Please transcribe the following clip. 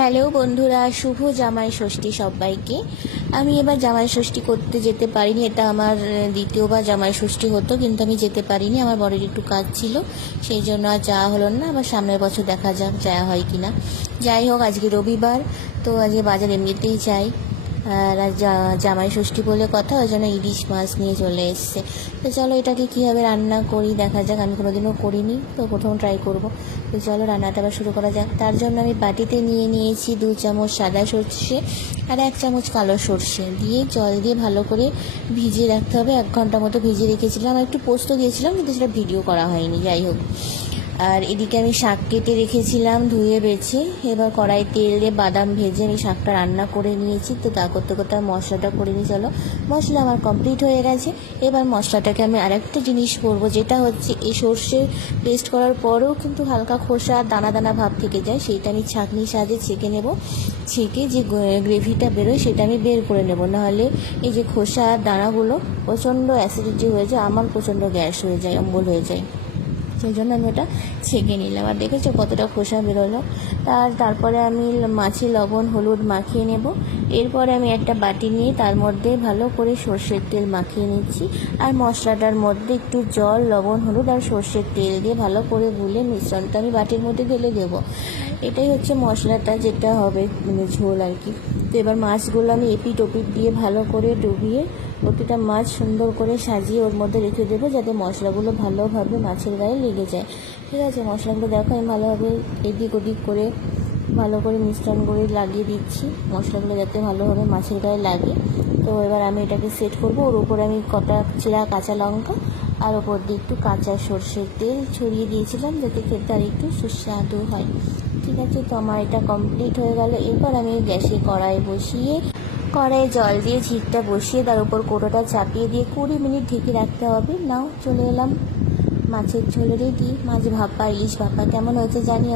Hello বন্ধুরা, শুভ জামাই ষষ্ঠী সবাইকে। আমি এবার জামাই ষষ্ঠী করতে যেতে পারিনি। এটা আমার দ্বিতীয়বার জামাই ষষ্ঠী হতো, কিন্তু আমি যেতে পারিনি। আমার বড়ের একটু কাজ ছিল, সেই জন্য আর যাওয়া হলো না। আবার সামনের বছর দেখা যাক যাওয়া হয় কি না। যাই হোক, আজকে রবিবার, তো আজকে বাজার এমনিতেই যাই। আর আজ জামাই ষষ্ঠী বলে কথা, ওই জন্য ইলিশ মাছ নিয়ে চলে এসছে। তো চলো এটাকে কীভাবে রান্না করি দেখা যাক। আমি কোনোদিনও করিনি, তো প্রথম ট্রাই করব। তো চলো রান্নাটা আবার শুরু করা যাক। তার জন্য আমি বাটিতে নিয়ে নিয়েছি 2 চামচ সাদা সর্ষে আর 1 চামচ কালো সর্ষে দিয়ে জল দিয়ে ভালো করে ভিজিয়ে রাখতে হবে। 1 ঘন্টা মতো ভিজিয়ে রেখেছিলাম। একটু পোস্ত দিয়েছিলাম, কিন্তু সেটা ভিডিও করা হয়নি। যাই হোক, আর এদিকে আমি শাক কেটে রেখেছিলাম ধুয়ে বেছে। এবার কড়াই তেল দিয়ে বাদাম ভেজে আমি শাকটা রান্না করে নিয়েছি। তো তা করতে করতে আমি মশলাটা করে নিই। চলো, মশলা আমার কমপ্লিট হয়ে গেছে। এবার মশলাটাকে আমি আরেকটা জিনিস করব, যেটা হচ্ছে এই সর্ষে পেস্ট করার পরেও কিন্তু হালকা খোসা দানা দানা ভাব থেকে যায়, সেইটা আমি ছাঁকনির সাহায্যে ছেঁকে নেব। ছেঁকে যে গ্রেভিটা বেরোয় সেটা আমি বের করে নেব, নাহলে এই যে খোসা দানাগুলো প্রচণ্ড অ্যাসিডিটি হয়ে যায়, আমার প্রচণ্ড গ্যাস হয়ে যায়, অম্বল হয়ে যায়। সেই জন্য আমি ওটা ছেঁকে নিলাম। আর দেখেছো কতটা খোসা বেরোলো। তারপরে আমি মাছে লবণ হলুদ মাখিয়ে নেব। এরপরে আমি একটা বাটি নিয়ে তার মধ্যে ভালো করে সর্ষের তেল মাখিয়ে নিচ্ছি। আর মশলাটার মধ্যে একটু জল, লবণ হলুদ আর সর্ষের তেল দিয়ে ভালো করে গুলে মিশ্রণটা আমি বাটির মধ্যে ঢেলে দেবো। এটাই হচ্ছে মশলাটা, যেটা হবে মানে ঝোল আর কি। তো এবার মাছগুলো আমি এপিট ওপিট দিয়ে ভালো করে ডুবিয়ে প্রতিটা মাছ সুন্দর করে সাজিয়ে ওর মধ্যে রেখে দেবো, যাতে মশলাগুলো ভালোভাবে মাছের গায়ে লেগে যায়। ঠিক আছে, মশলাগুলো দেখো আমি ভালোভাবে এদিক ওদিক করে ভালো করে মিশ্রণ করে লাগিয়ে দিচ্ছি, মশলাগুলো যাতে ভালোভাবে মাছের গায়ে লাগে। তো এবার আমি এটাকে সেট করব। ওর উপরে আমি কটা চিরা কাঁচা লঙ্কা আর ওপর দিয়ে একটু কাঁচা সর্ষের তেল ছড়িয়ে দিয়েছিলাম, যাতে খেতে আর একটু সুস্বাদু হয়। ঠিক আছে, তো আমার এটা কমপ্লিট হয়ে গেল। এরপর আমি গ্যাসে কড়াইয়ে জল দিয়ে ঝিকটা বসিয়ে তার উপর কৌটোটা চাপিয়ে দিয়ে 20 মিনিট ঢেকে রাখতে হবে। নাও চলে এলাম, মাছের ঝোল রেডি। মাছ ভাপা, ইলিশ ভাপা কেমন হয়েছে জানি।